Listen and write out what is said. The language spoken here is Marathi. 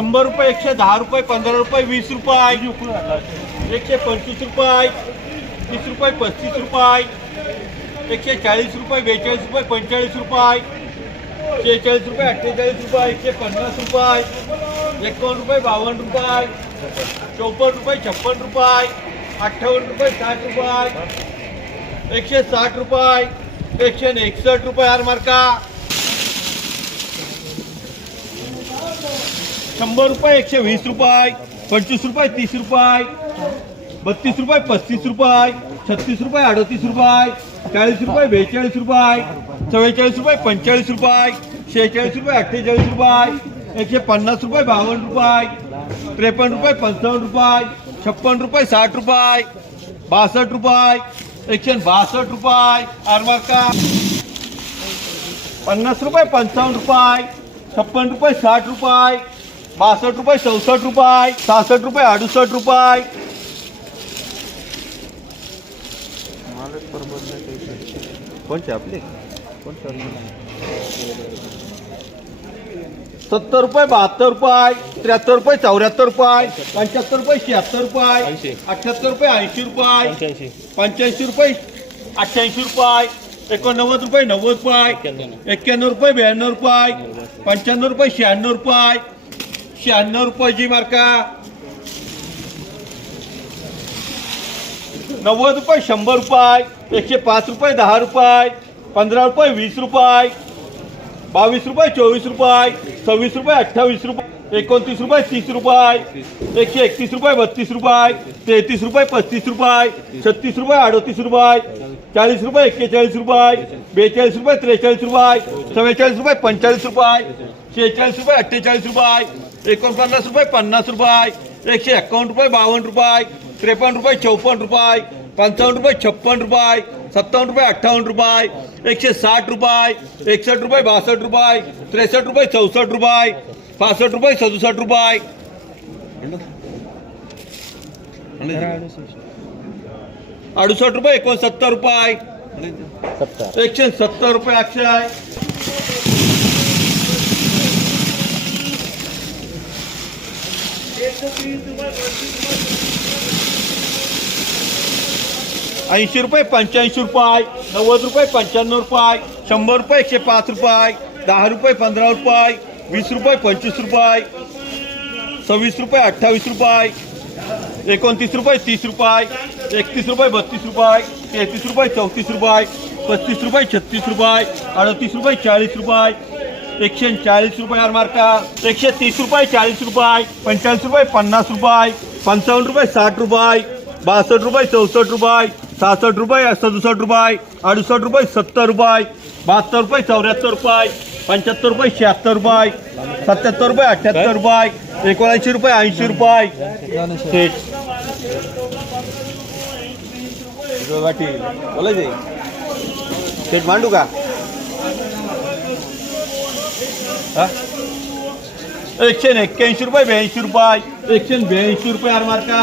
100 रुपये, 110 रुपये, 15 रुपये, 20 रुपये, 125 रुपये, 30 रुपये, 35 रुपये, 140 रुपये, 42 रुपये, 45 रुपये, 46 रुपये, 48 रुपये, 150 रुपये, 51 रुपये, 52 रुपये, 54 रुपये, 56 रुपये, 58 रुपये, 60 रुपये, 160 रुपये, 161 रुपये हार मार्का, 100 रुपये, 120 रुपये, 25 रुपये, 30 रुपये, 32 रुपये, 35 रुपये, 36 रुपये, 38 रुपये, 40 रुपये, 42 रुपये, 44 रुपये, 45 रुपये, 46 रुपये, 48 रुपये, 150 रुपये, 52 रुपये, 53 रुपये, 55 रुपये, 56 रुपये, 60 रुपये, 62 रुपये, 162 रुपये हार मार्का, 50 रुपये, 55 रुपये, 56 रुपये, 60 रुपये, 62 रुपये, 64 रुपये, 66 रुपये, 68 रुपये, 70 रुपये, 72 रुपये, 73 रुपये, 74 रुपये, 75 रुपये, 76 रुपये, 78 रुपये, 80 रुपये, 85 रुपये, 88 रुपये, 89 रुपये, 90 रुपये, 91 रुपये, 92 रुपये, 95 रुपये, 96 रुपये, 96 रुपये जी मार्का, 90 रुपये, 100 रुपये, 105 रुपये, 10 रुपये, 15 रुपये, 20 रुपये, 22 रुपये, 24 रुपये, 26 रुपये, 28 रुपये, 29 रुपये, 30 रुपये, 131 रुपये, 32 रुपये, 33 रुपये, 35 रुपये, 36 रुपये, 38 रुपये, 40 रुपये, 41 रुपये, 42 रुपये, 43 रुपये, 44 रुपये, 45 रुपये, 46 रुपये, 48 रुपये, 49 रुपये, 50 रुपये, 151 रुपये, 52 रुपये, 53 रुपये, 54 रुपये, 55 रुपये, 56 रुपये, 57 रुपये, 58 रुपये, 160 रुपये, 61 रुपये, 62 रुपये, 63 रुपये, 64 रुपये, 65 रुपये, 67 रुपये, 68 रुपये, 69 रुपये, 170 रुपये अक्षय, 80 रुपये, 85 रुपये, 90 रुपये, 95 रुपये, 100 रुपये, 105 रुपये, 10 रुपये, 15 रुपये, 20 रुपये, 25 रुपये, 26 रुपये, 28 रुपये, 29 रुपये, 30 रुपये, 31 रुपये, 32 रुपये, 33 रुपये, 34 रुपये, 35 रुपये, 36 रुपये, 38 रुपये, 40 रुपये, 140 रुपये हार मार्का, 130 रुपये, 40 रुपये, 45 रुपये, 50 रुपये, 55 रुपये, 60 रुपये, 62 रुपये, 64 रुपये, 66 रुपये, 67 रुपये, 68 रुपये, 70 रुपये, 72 रुपये, 74 रुपये, 75 रुपये, 76 रुपये, 77 रुपये, 78 रुपये, 79 रुपये, 80 रुपये, सेट मांडू का 181 रुपये, 82 रुपये, 182 रुपये हार मार्का.